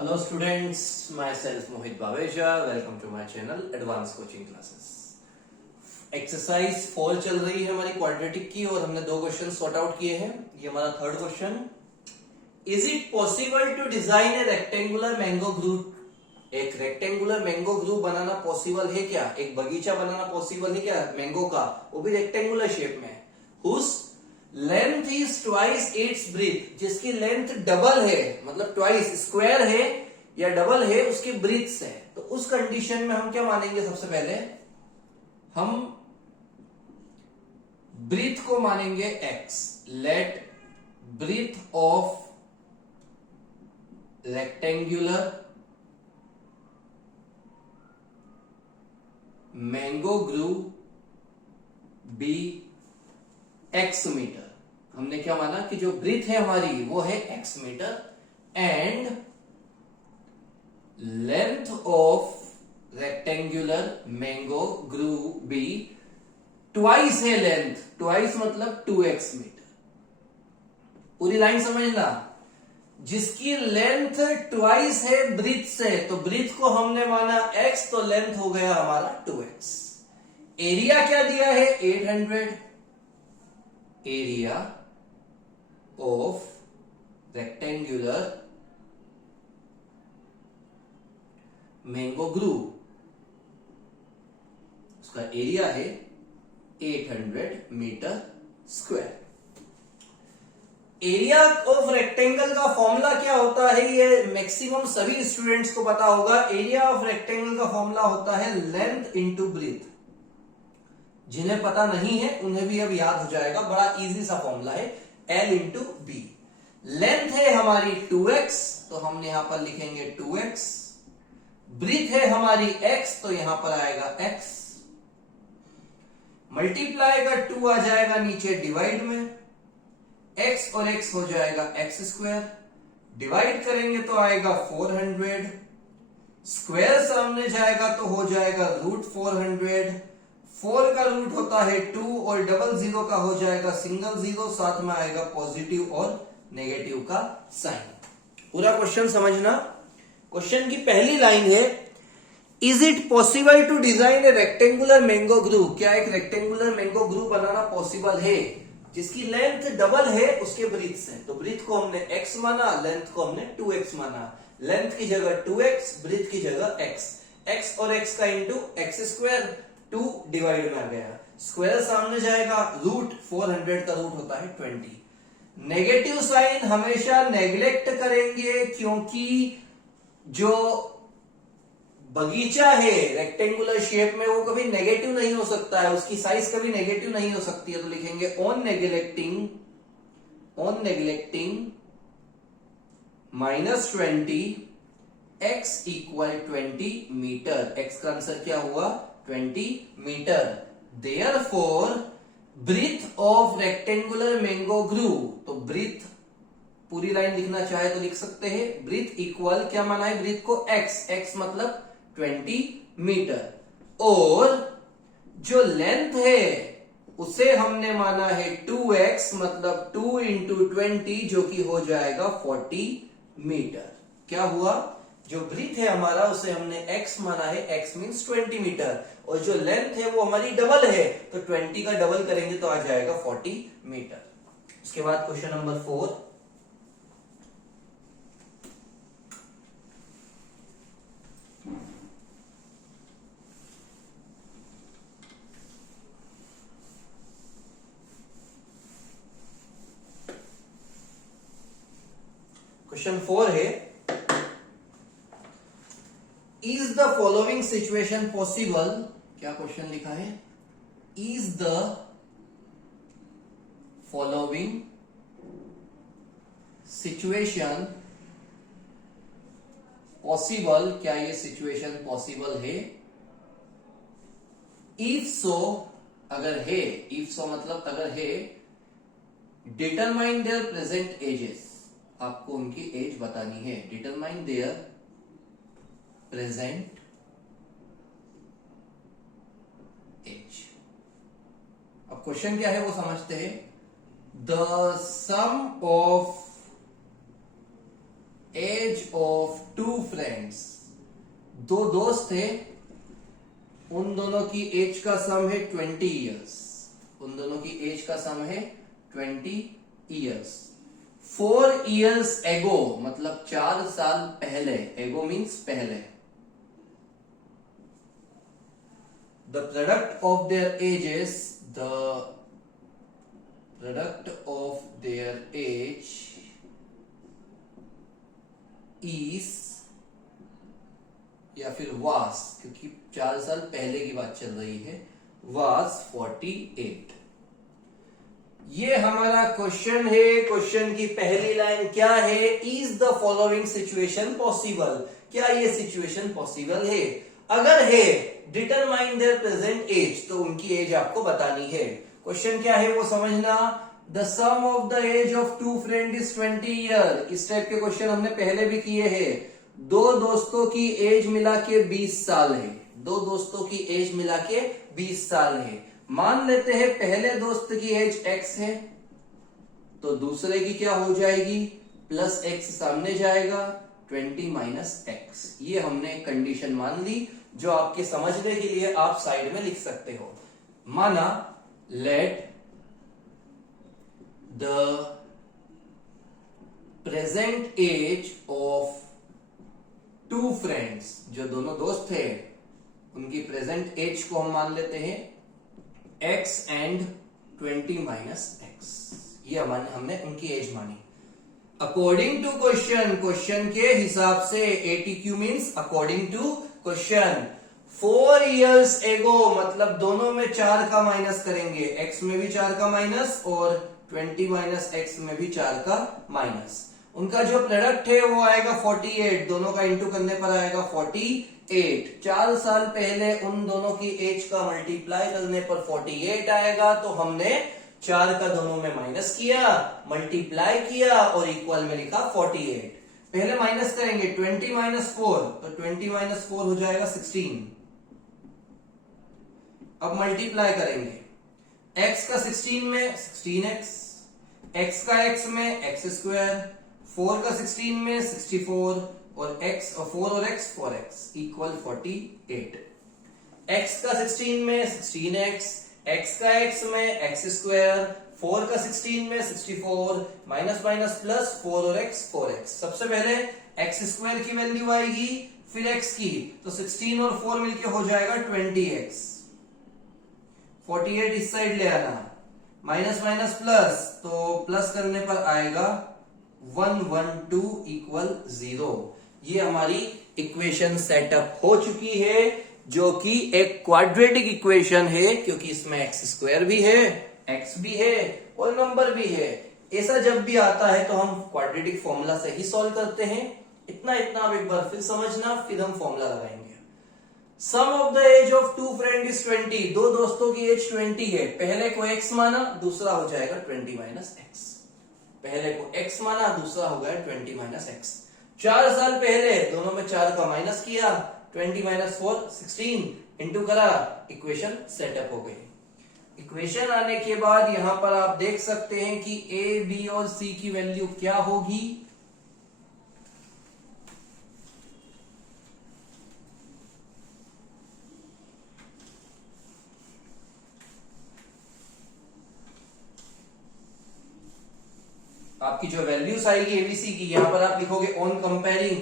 Hello students, myself Mohit Baveja. Welcome to my channel Advanced Coaching Classes. Exercise 4 चल रही है हमारी quadratic की और हमने 2 क्वेश्चन सॉर्ट आउट किए हैं. ये हमारा third question. Is it possible to design a rectangular mango group? एक रेक्टेंगुलर मैंगो ग्रुप बनाना पॉसिबल है क्या? एक बगीचा बनाना पॉसिबल है क्या मैंगो का, वो भी रेक्टेंगुलर शेप में, whose length is twice its breadth, जिसकी लेंथ डबल है, मतलब ट्वाइस स्क्वायर है या डबल है उसकी ब्रीथ से. तो उस कंडीशन में हम क्या मानेंगे? सबसे पहले हम ब्रीथ को मानेंगे x. Let breadth of rectangular mango grove be x metre. हमने क्या माना कि जो ब्रीथ है हमारी वो है x metre and length of rectangular mango grove be twice है लेंथ. ट्वाइस मतलब 2x मीटर. पूरी लाइन समझना. जिसकी लेंथ ट्वाइस है ब्रीथ से, तो ब्रीथ को हमने माना x, तो लेंथ हो गया हमारा 2x. एरिया क्या दिया है? 800. Area of rectangular mango grove, उसका एरिया है 800 metre square. Area of rectangle का फॉर्मूला क्या होता है? ये मैक्सिमम सभी स्टूडेंट्स को पता होगा. एरिया ऑफ रेक्टेंगल का फॉर्मूला होता है लेंथ इंटू ब्रीथ. जिन्हें पता नहीं है उन्हें भी अब याद हो जाएगा. बड़ा इजी सा फॉर्मूला है, L इंटू बी. लेंथ है हमारी 2x, तो हम यहां पर लिखेंगे 2x. ब्रीथ है हमारी x, तो यहां पर आएगा x. मल्टीप्लाई का 2 आ जाएगा नीचे डिवाइड में. x और x हो जाएगा x स्क्वायर. डिवाइड करेंगे तो आएगा 400. स्क्वायर सामने जाएगा तो हो जाएगा रूट 400. 4 का रूट होता है 2 और डबल जीरो का हो जाएगा सिंगल जीरो. साथ में आएगा पॉजिटिव और नेगेटिव का साइन. पूरा क्वेश्चन समझना. क्वेश्चन की पहली लाइन है, is it possible to design a rectangular mango group? क्या एक रेक्टेंगुलर मैंगो ग्रुप बनाना पॉसिबल है जिसकी लेंथ डबल है उसके ब्रीथ से? तो ब्रीथ को हमने x माना, लेंथ को हमने 2x माना. लेंथ की जगह 2x, ब्रीथ की जगह x. x और x का इंटू x स्क्वायर, 2 डिवाइड में आ गया. स्क्वायर सामने जाएगा, रूट 400 का रूट होता है 20. नेगेटिव साइन हमेशा नेग्लेक्ट करेंगे, क्योंकि जो बगीचा है रेक्टेंगुलर शेप में वो कभी नेगेटिव नहीं हो सकता है, उसकी साइज कभी नेगेटिव नहीं हो सकती है. तो लिखेंगे on neglecting -20 x equal 20 metre. x का आंसर क्या हुआ? 20 metre. Therefore breadth of rectangular mango grove, तो ब्रीथ पूरी लाइन लिखना चाहे तो लिख सकते हैं. ब्रीथ इक्वल क्या माना है ब्रीथ को? x मतलब 20 मीटर. और जो लेंथ है उसे हमने माना है 2x, मतलब 2 इंटू 20, जो कि हो जाएगा 40 मीटर. क्या हुआ? जो ब्रीथ है हमारा उसे हमने x माना है, x मीन्स 20 मीटर, और जो लेंथ है वो हमारी डबल है, तो 20 का डबल करेंगे तो आ जाएगा 40 मीटर. उसके बाद क्वेश्चन नंबर 4. क्वेश्चन 4 है, is the following situation possible? क्या क्वेश्चन लिखा है? Is the following situation possible? क्या ये सिचुएशन पॉसिबल है? इफ सो, अगर है, इफ सो मतलब अगर है, डिटरमाइन देयर प्रेजेंट एजेस. आपको उनकी एज बतानी है. Determine their present age. अब क्वेश्चन क्या है वो समझते हैं. The sum of age of two friends, दो दोस्त थे, उन दोनों की एज का सम है 20 ईयर्स, उन दोनों की एज का सम है 20 ईयर्स। 4 ईयर्स एगो मतलब 4 साल पहले, एगो मीन्स पहले, the product of their ages, the product of their age is, या फिर वास, क्योंकि 4 साल पहले की बात चल रही है, वास 48। ये हमारा क्वेश्चन है। क्वेश्चन की पहली लाइन क्या है? Is the following situation possible, क्या ये सिचुएशन पॉसिबल है? अगर है, डिटरमाइन देयर प्रेजेंट एज, तो उनकी एज आपको बतानी है। क्वेश्चन क्या है वो समझना। The sum of the age of two friend is 20 year. इस टाइप के क्वेश्चन हमने पहले भी किए हैं। दो दोस्तों की एज मिला के 20 साल है, दो दोस्तों की एज मिला के 20 साल है। मान लेते हैं पहले दोस्त की एज x है, तो दूसरे की क्या हो जाएगी? प्लस x सामने जाएगा, 20 माइनस x। ये हमने कंडीशन मान ली, जो आपके समझने के लिए आप साइड में लिख सकते हो। माना let the present age of two friends, जो दोनों दोस्त थे उनकी प्रेजेंट एज को हम मान लेते हैं x एंड 20 माइनस x। ये हमने उनकी एज मानी। अकॉर्डिंग टू क्वेश्चन, क्वेश्चन के हिसाब से, ATQ means according to question. 4 years ago मतलब दोनों में 4 का माइनस करेंगे, x में भी 4 का माइनस और 20 माइनस x में भी 4 का माइनस। उनका जो प्रोडक्ट है वो आएगा 48, दोनों का इंटू करने पर आएगा 48। 4 साल पहले उन दोनों की एज का मल्टीप्लाई करने पर 48 आएगा, तो हमने 4 का दोनों में माइनस किया, मल्टीप्लाई किया और इक्वल में लिखा 48। पहले माइनस करेंगे 20 माइनस 4, तो 20 माइनस 4 हो जाएगा 16। अब मल्टीप्लाई करेंगे, x का 16 में 16x, x का x में x स्क्वायर, 4 का 16 में 64 और x और 4 और x 4x इक्वल 48। x का 16 में 16x, x का x में x स्क्वायर, 4 का 16 में 64, माइनस माइनस प्लस 4 और x 4x। सबसे पहले x स्क्वायर की वैल्यू आएगी, फिर x की, तो 16 और 4 मिलके हो जाएगा 20x। 48 इस साइड ले आना, माइनस माइनस प्लस, तो प्लस करने पर आएगा 112 इक्वल 0। ये हमारी इक्वेशन सेटअप हो चुकी है, जो कि एक क्वाड्रेटिक इक्वेशन है, क्योंकि इसमें x स्क्वायर भी है, x भी है और नंबर भी है। ऐसा जब भी आता है तो हम क्वाड्रेटिक फॉर्मूला से ही सॉल्व करते हैं। इतना आप एक बार फिर समझना, फिर हम फॉर्मूला लगाएंगे। Sum of the age of two friend is 20, दो दोस्तों की एज 20 है। पहले को x माना, दूसरा हो जाएगा 20 माइनस x। पहले को x माना, दूसरा हो गया 20 माइनस x। 4 साल पहले दोनों में 4 का माइनस किया, 20 माइनस 4 16 इंटू करा, इक्वेशन सेटअप हो गई। इक्वेशन आने के बाद यहां पर आप देख सकते हैं कि a, b और c की वैल्यू क्या होगी। आपकी जो वैल्यूज आएगी एबीसी की, यहां पर आप लिखोगे on comparing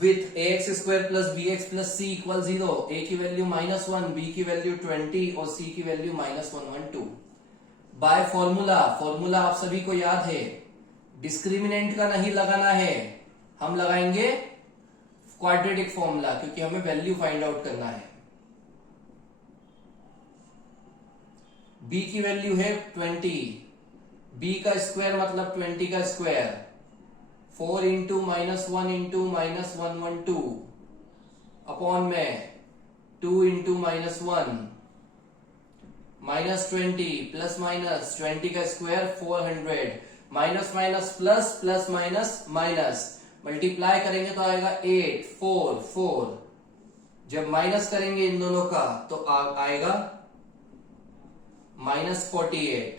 with ax square plus bx plus c equal 0। a की वैल्यू -1, b की वैल्यू 20 और c की वैल्यू -112। बाय फॉर्मूला, फॉर्मूला आप सभी को याद है, डिस्क्रिमिनेंट का नहीं लगाना है, हम लगाएंगे क्वाड्रेटिक फॉर्मूला, क्योंकि हमें वैल्यू फाइंड आउट करना है। b की वैल्यू है 20, b का स्क्वायर मतलब 20 का स्क्वायर, 4 इंटू -1 इंटू -112 अपॉन में 2 इंटू -1 -20 प्लस माइनस 20 का square 400, minus minus plus plus minus minus, multiply करेंगे तो आएगा 8 4 4। जब माइनस करेंगे इन दोनों का तो आएगा -48।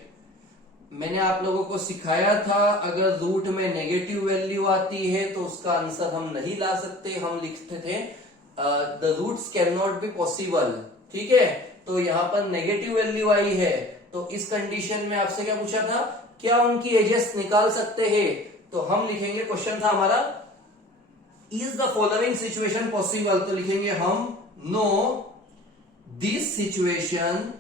मैंने आप लोगों को सिखाया था अगर रूट में नेगेटिव वैल्यू आती है तो उसका आंसर हम नहीं ला सकते, हम लिखते थे the roots can not be possible. ठीक है, तो यहां पर नेगेटिव वैल्यू आई है, तो इस कंडीशन में आपसे क्या पूछा था, क्या उनकी एजेस निकाल सकते हैं? तो हम लिखेंगे, क्वेश्चन था हमारा is the following situation possible, तो लिखेंगे हम no this situation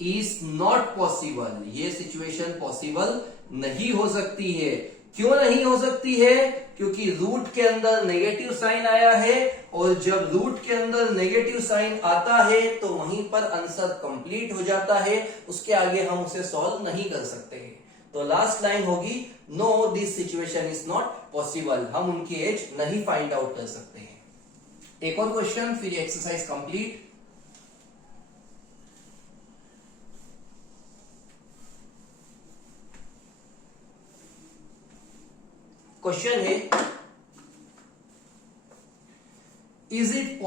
is not possible, ये सिचुएशन पॉसिबल नहीं हो सकती है। क्यों नहीं हो सकती है? क्योंकि रूट के अंदर नेगेटिव साइन आया है, और जब रूट के अंदर नेगेटिव साइन आता है तो वहीं पर आंसर कंप्लीट हो जाता है, उसके आगे हम उसे सॉल्व नहीं कर सकते हैं। तो लास्ट लाइन होगी no this situation is not possible, हम उनकी एज नहीं फाइंड आउट कर सकते हैं। एक और क्वेश्चन, फिर एक्सरसाइज कंप्लीट। क्वेश्चन है इज इट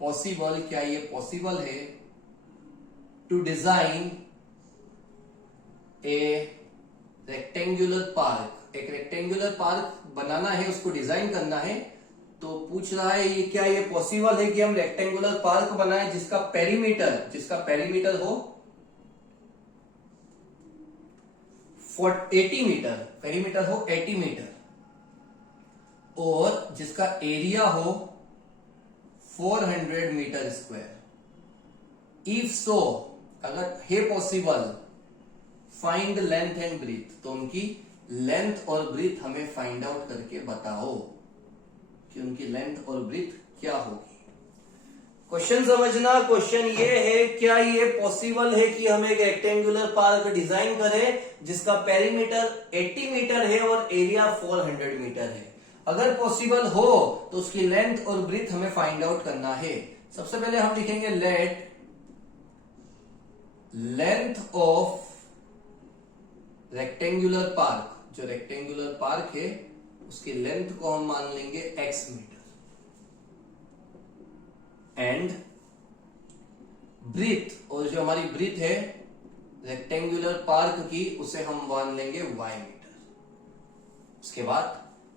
पॉसिबल, क्या ये पॉसिबल है to design a rectangular park, एक रेक्टेंगुलर पार्क बनाना है, उसको डिजाइन करना है। तो पूछ रहा है ये क्या ये पॉसिबल है कि हम रेक्टेंगुलर पार्क बनाएं जिसका पेरीमीटर हो 80 मीटर, पेरीमीटर हो 80 मीटर, और जिसका एरिया हो 400 मीटर स्क्वायर। इफ सो, अगर है possible, find length and breadth, तो उनकी लेंथ और ब्रीथ हमें फाइंड आउट करके बताओ कि उनकी लेंथ और ब्रीथ क्या होगी। क्वेश्चन समझना, क्वेश्चन ये है क्या ये पॉसिबल है कि हम एक रेक्टेंगुलर पार्क डिजाइन करें जिसका पेरीमीटर 80 मीटर है और एरिया 400 मीटर है। अगर पॉसिबल हो तो उसकी लेंथ और ब्रीथ हमें फाइंड आउट करना है। सबसे पहले हम लिखेंगे late length of rectangular park, जो रेक्टेंगुलर पार्क है उसकी लेंथ को हम मान लेंगे x मीटर, एंड ब्रीथ, और जो हमारी ब्रीथ है रेक्टेंगुलर पार्क की, उसे हम मान लेंगे y मीटर। उसके बाद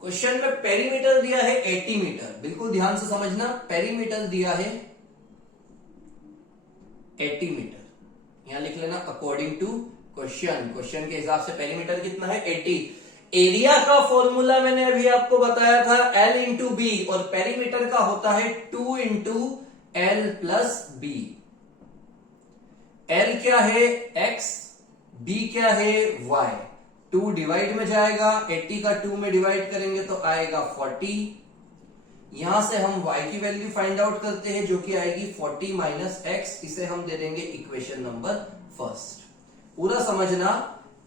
क्वेश्चन में पेरीमीटर दिया है 80 मीटर, बिल्कुल ध्यान से समझना, पेरीमीटर दिया है 80 मीटर, यहां लिख लेना अकॉर्डिंग टू क्वेश्चन के हिसाब से पेरीमीटर कितना है 80। एरिया का फॉर्मूला मैंने अभी आपको बताया था L इंटू बी, और पेरीमीटर का होता है 2 into L plus b. L क्या है x, B क्या है y, 2 डिवाइड में जाएगा, 80 का 2 में डिवाइड करेंगे तो आएगा 40। यहां से हम y की वैल्यू फाइंड आउट करते हैं जो कि आएगी 40 माइनस x, इसे हम दे देंगे इक्वेशन नंबर फर्स्ट। पूरा समझना,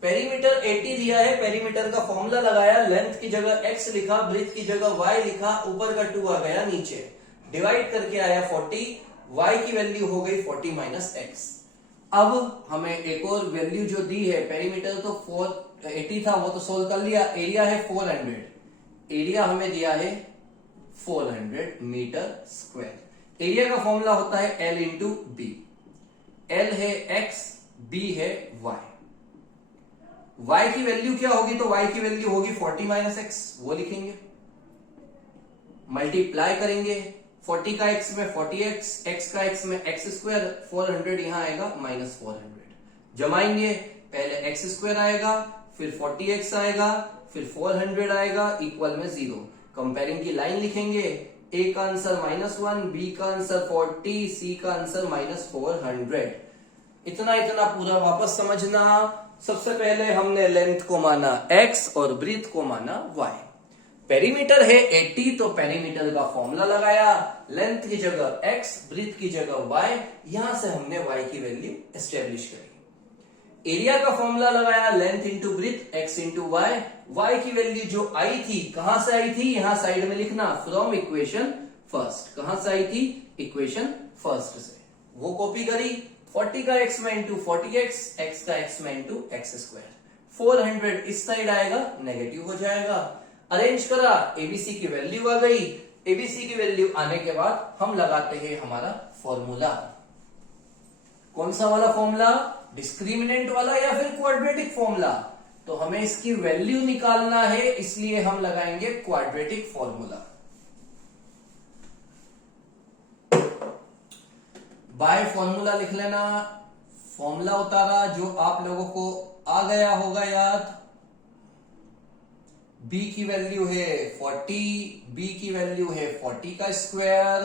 पेरीमीटर 80 दिया है, पेरीमीटर का फॉर्मूला लगाया, लेंथ की जगह x लिखा, ब्रीथ की जगह y लिखा, ऊपर का 2 आ गया नीचे, डिवाइड करके आया 40, y की वैल्यू हो गई 40 माइनस x। अब हमें एक और वैल्यू जो दी है, पेरीमीटर तो 80 था वो तो सोल्व कर लिया, एरिया है 400, एरिया हमें दिया है 400 मीटर स्क्वायर। एरिया का फॉर्मूला होता है L इंटू बी, L है x, B है y। y की वैल्यू क्या होगी, तो y की वैल्यू होगी 40 माइनस x, वो लिखेंगे, मल्टीप्लाई करेंगे 40 का x में 40x, x का x में x स्क्वायर, 400 यहां आएगा माइनस 400, जमाएंगे, पहले x स्क्वायर आएगा, फिर 40x आएगा, फिर 400 आएगा, इक्वल में 0। कंपेयरिंग की लाइन लिखेंगे, a का आंसर -1, b का आंसर 40, c का आंसर -400। इतना पूरा वापस समझना। सबसे पहले हमने लेंथ को माना x और ब्रीथ को माना y। पेरीमीटर है 80, तो पेरीमीटर का फॉर्मूला लगाया, लेंथ की जगह x, ब्रीथ की जगह y, यहां से हमने y की वैल्यू एस्टेब्लिश करी। एरिया का फॉर्मूला लगाया, length into breadth, x into y, y की वैल्यू जो आई थी, कहां से आई थी, यहां साइड में लिखना, फ्रॉम इक्वेशन फर्स्ट। कहां से आई थी, इक्वेशन फर्स्ट से, वो कॉपी करी, 40 का x में इंटू 40x, x का x में इंटू x स्क्वायर, 400 इस साइड आएगा, नेगेटिव हो जाएगा। अरेंज करा, एबीसी की वैल्यू आ गई। एबीसी की वैल्यू आने के बाद हम लगाते हैं हमारा फॉर्मूला। कौन सा वाला फॉर्मूला, डिस्क्रिमिनेंट वाला या फिर क्वाड्रेटिक फॉर्मूला? तो हमें इसकी वैल्यू निकालना है, इसलिए हम लगाएंगे क्वाड्रेटिक फॉर्मूला। बाय फॉर्मूला लिख लेना, फॉर्मूला उतारा जो आप लोगों को आ गया होगा याद। b की वैल्यू है 40, b की वैल्यू है 40 का स्क्वायर,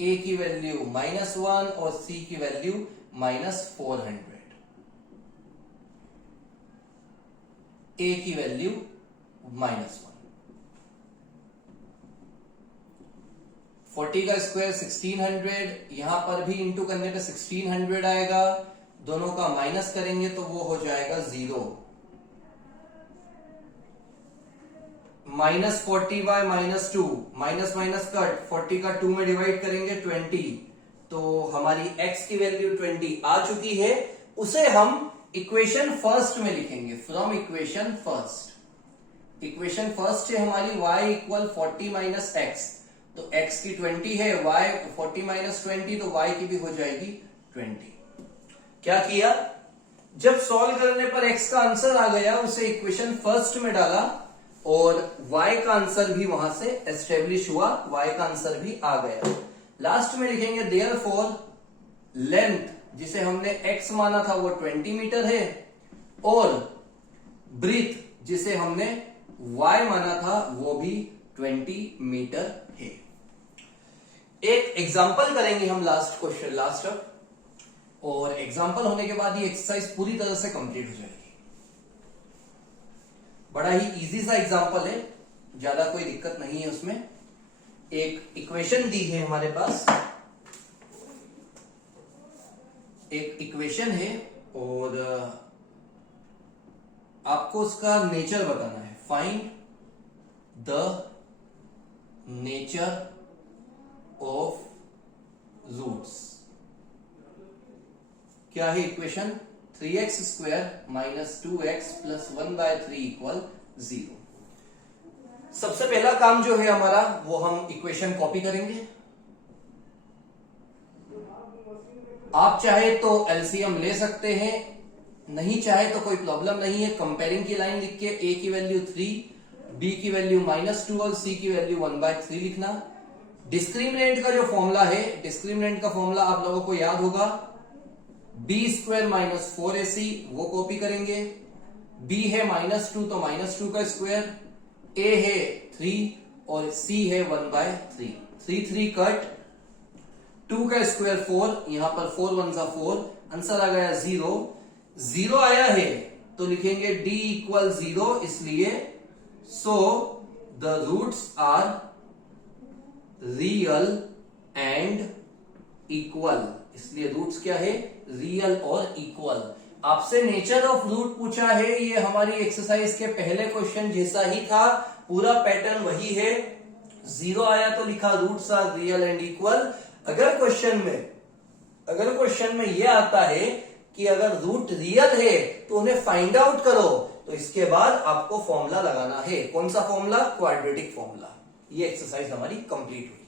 a की वैल्यू -1 और c की वैल्यू -400। a की वैल्यू -1, 40 का स्क्वायर 1600, यहां पर भी इंटू करने पे 1600 आएगा, दोनों का माइनस करेंगे तो वो हो जाएगा 0। -40 बाय -2, माइनस माइनस कट, 40 का 2 में डिवाइड करेंगे 20, तो हमारी x की वैल्यू 20 आ चुकी है। उसे हम इक्वेशन फर्स्ट में लिखेंगे, from equation first. Equation first है हमारी y = 40 - x, तो x की 20 है, y 40 - 20, तो y की भी हो जाएगी 20। क्या किया, जब सॉल्व करने पर x का आंसर आ गया, उसे इक्वेशन फर्स्ट में डाला और y का आंसर भी वहां से एस्टेब्लिश हुआ, y का आंसर भी आ गया। लास्ट में लिखेंगे देयरफॉर लेंथ, जिसे हमने x माना था वो 20 मीटर है, और ब्रीथ जिसे हमने y माना था वो भी 20 मीटर है। एक एग्जाम्पल करेंगे हम लास्ट क्वेश्चन, लास्ट अब, और एग्जाम्पल होने के बाद ये एक्सरसाइज पूरी तरह से कंप्लीट हो जाएगी। बड़ा ही इजी सा एग्जाम्पल है, ज्यादा कोई दिक्कत नहीं है उसमें। एक इक्वेशन दी है हमारे पास, एक इक्वेशन है और आपको उसका नेचर बताना है। Find the nature of roots. क्या है इक्वेशन, 3x² - 2x + 1/3 = 0। सबसे पहला काम जो है हमारा, वो हम इक्वेशन कॉपी करेंगे। आप चाहे तो एलसीएम ले सकते हैं, नहीं चाहे तो कोई प्रॉब्लम नहीं है। कंपेयरिंग की लाइन लिख के a की वैल्यू 3, b की वैल्यू -2 और c की वैल्यू 1/3 लिखना। डिस्क्रिमिनेंट का जो फॉर्मूला है, डिस्क्रिमिनेंट का फॉर्मूला आप लोगों को याद होगा, b² - 4ac, वो कॉपी करेंगे। b है -2 तो -2 का स्क्वायर, a है 3 और c है 1/3, 3 3 कट, 2 का स्क्वायर 4, यहां पर 4 1 = 4, आंसर आ गया 0। 0 आया है तो लिखेंगे d = 0, इसलिए so the roots are real and equal, इसलिए रूट्स क्या है, रियल और इक्वल। आपसे नेचर ऑफ रूट पूछा है, ये हमारी एक्सरसाइज के पहले क्वेश्चन जैसा ही था, पूरा पैटर्न वही है। 0 आया तो लिखा roots are real and equal. अगर क्वेश्चन में ये आता है कि अगर रूट रियल है तो उन्हें फाइंड आउट करो, तो इसके बाद आपको फॉर्मूला लगाना है। कौन सा फॉर्मूला, क्वाड्रेटिक फॉर्मूला। ये एक्सरसाइज हमारी कंप्लीट हुई।